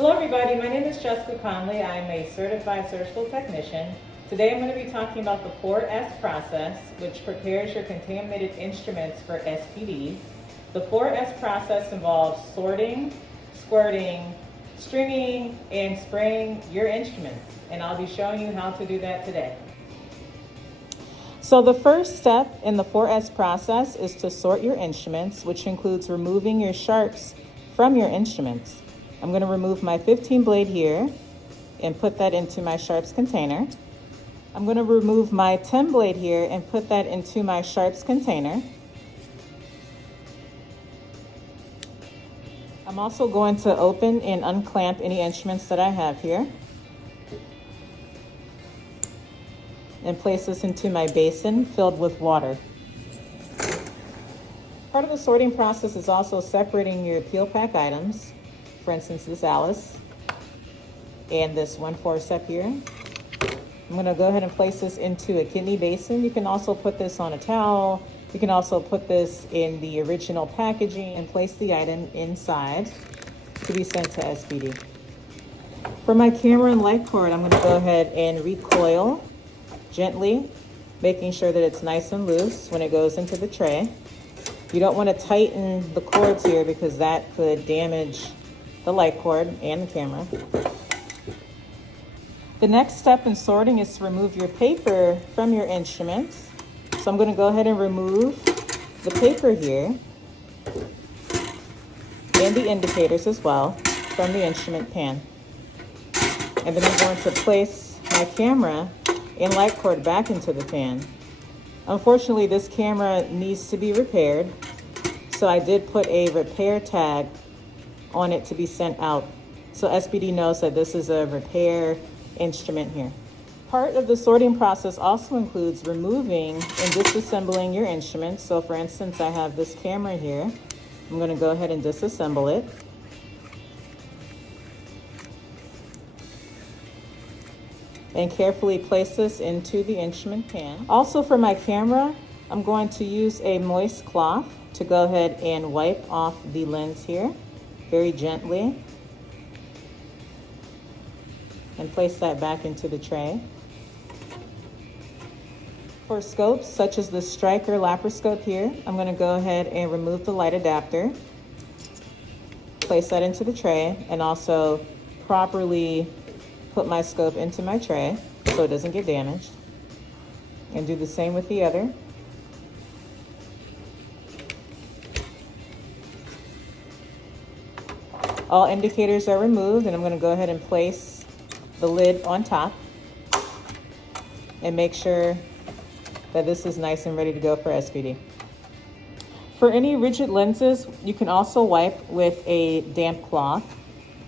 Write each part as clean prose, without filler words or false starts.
Hello everybody, my name is Jessica Conley. I'm a certified surgical technician. Today I'm going to be talking about the 4S process, which prepares your contaminated instruments for SPDs. The 4S process involves sorting, squirting, stringing, and spraying your instruments, and I'll be showing you how to do that today. So the first step in the 4S process is to sort your instruments, which includes removing your sharps from your instruments. I'm going to remove my 15 blade here and put that into my sharps container. I'm going to remove my 10 blade here and put that into my sharps container. I'm also going to open and unclamp any instruments that I have here and place this into my basin filled with water. Part of the sorting process is also separating your peel pack items. For instance, this Alice and this 1 forceps here. I'm going to go ahead and place this into a kidney basin. You can also put this on a towel. You can also put this in the original packaging and place the item inside to be sent to SPD. For my camera and light cord, I'm going to go ahead and recoil gently, making sure that it's nice and loose when it goes into the tray. You don't want to tighten the cords here because that could damage the light cord and the camera. The next step in sorting is to remove your paper from your instruments. So I'm going to go ahead and remove the paper here and the indicators as well from the instrument pan. And then I'm going to place my camera and light cord back into the pan. Unfortunately, this camera needs to be repaired, so I did put a repair tag on it to be sent out, so SPD knows that this is a repair instrument here. Part of the sorting process also includes removing and disassembling your instruments. So for instance, I have this camera here. I'm going to go ahead and disassemble it. And carefully place this into the instrument pan. Also for my camera, I'm going to use a moist cloth to go ahead and wipe off the lens here very gently and place that back into the tray. For scopes such as the Stryker laparoscope here, I'm going to go ahead and remove the light adapter, place that into the tray, and also properly put my scope into my tray so it doesn't get damaged. And do the same with the other. All indicators are removed, and I'm going to go ahead and place the lid on top and make sure that this is nice and ready to go for SPD. For any rigid lenses, you can also wipe with a damp cloth.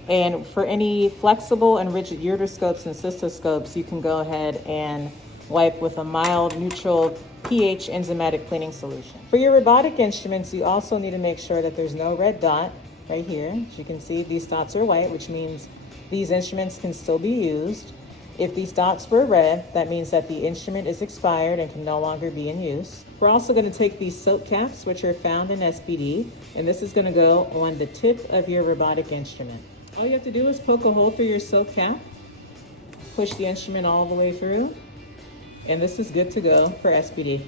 And for any flexible and rigid ureteroscopes and cystoscopes, you can go ahead and wipe with a mild neutral pH enzymatic cleaning solution. For your robotic instruments, you also need to make sure that there's no red dot right here. As you can see, these dots are white, which means these instruments can still be used. If these dots were red, that means that the instrument is expired and can no longer be in use. We're also going to take these soap caps, which are found in SPD, and this is going to go on the tip of your robotic instrument. All you have to do is poke a hole through your soap cap, push the instrument all the way through, and this is good to go for SPD.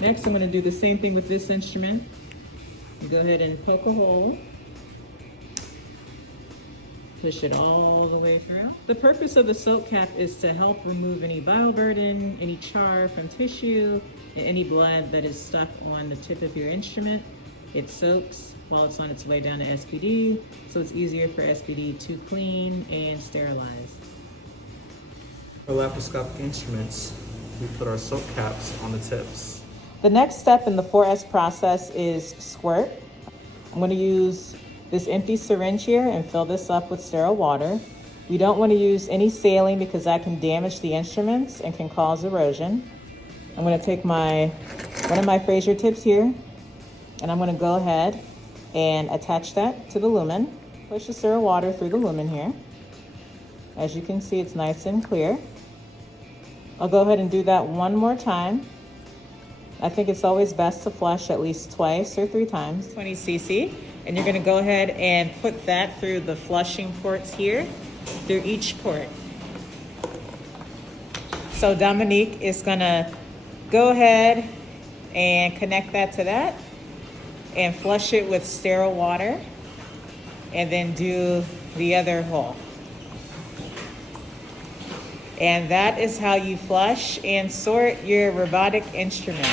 Next, I'm going to do the same thing with this instrument. You go ahead and poke a hole, push it all the way through. The purpose of the soap cap is to help remove any bioburden, any char from tissue, and any blood that is stuck on the tip of your instrument. It soaks while it's on its way down to SPD, so it's easier for SPD to clean and sterilize. For laparoscopic instruments, we put our soap caps on the tips. The next step in the 4S process is squirt. I'm going to use this empty syringe here and fill this up with sterile water. You don't want to use any saline because that can damage the instruments and can cause erosion. I'm going to take one of my Fraser tips here, and I'm going to go ahead and attach that to the lumen. Push the sterile water through the lumen here. As you can see, it's nice and clear. I'll go ahead and do that one more time. I think it's always best to flush at least twice or 3 times. 20 cc. And you're gonna go ahead and put that through the flushing ports here, through each port. So Dominique is gonna go ahead and connect that to that and flush it with sterile water, and then do the other hole. And that is how you flush and sort your robotic instrument.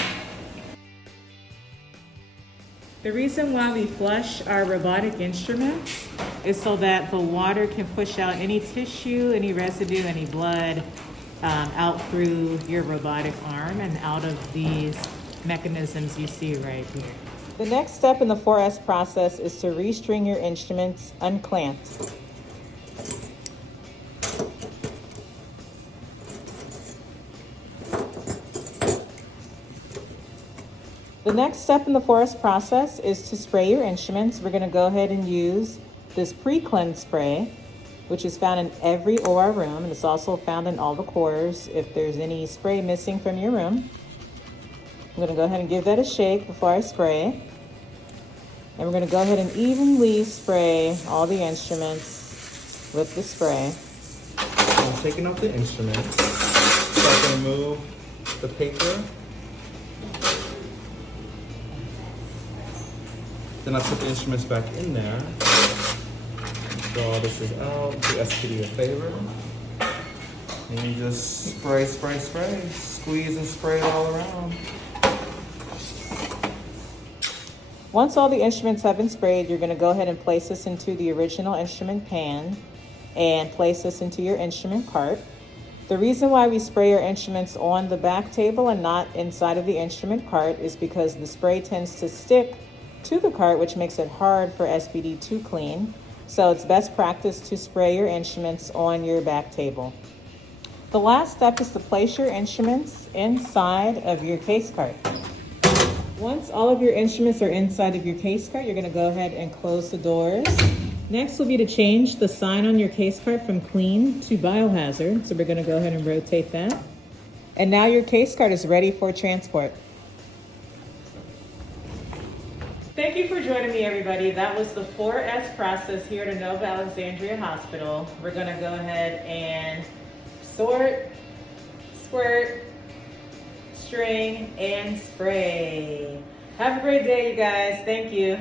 The reason why we flush our robotic instruments is so that the water can push out any tissue, any residue, any blood out through your robotic arm and out of these mechanisms you see right here. The next step in the 4S process is to restring your instruments unclamped. The next step in the 4S process is to spray your instruments. We're gonna go ahead and use this pre-cleanse spray, which is found in every OR room, and it's also found in all the cores if there's any spray missing from your room. I'm gonna go ahead and give that a shake before I spray. And we're gonna go ahead and evenly spray all the instruments with the spray. I'm taking out the instruments, so I can remove the paper. Then I put the instruments back in there. So all this is out, do SPD a favor. And you just spray, spray, spray. Squeeze and spray it all around. Once all the instruments have been sprayed, you're gonna go ahead and place this into the original instrument pan and place this into your instrument cart. The reason why we spray our instruments on the back table and not inside of the instrument cart is because the spray tends to stick to the cart, which makes it hard for SPD to clean. So it's best practice to spray your instruments on your back table. The last step is to place your instruments inside of your case cart. Once all of your instruments are inside of your case cart, you're gonna go ahead and close the doors. Next will be to change the sign on your case cart from clean to biohazard. So we're gonna go ahead and rotate that. And now your case cart is ready for transport. Thank you for joining me, everybody. That was the 4S process here at Nova Alexandria Hospital. We're gonna go ahead and sort, squirt, string, and spray. Have a great day, you guys. Thank you.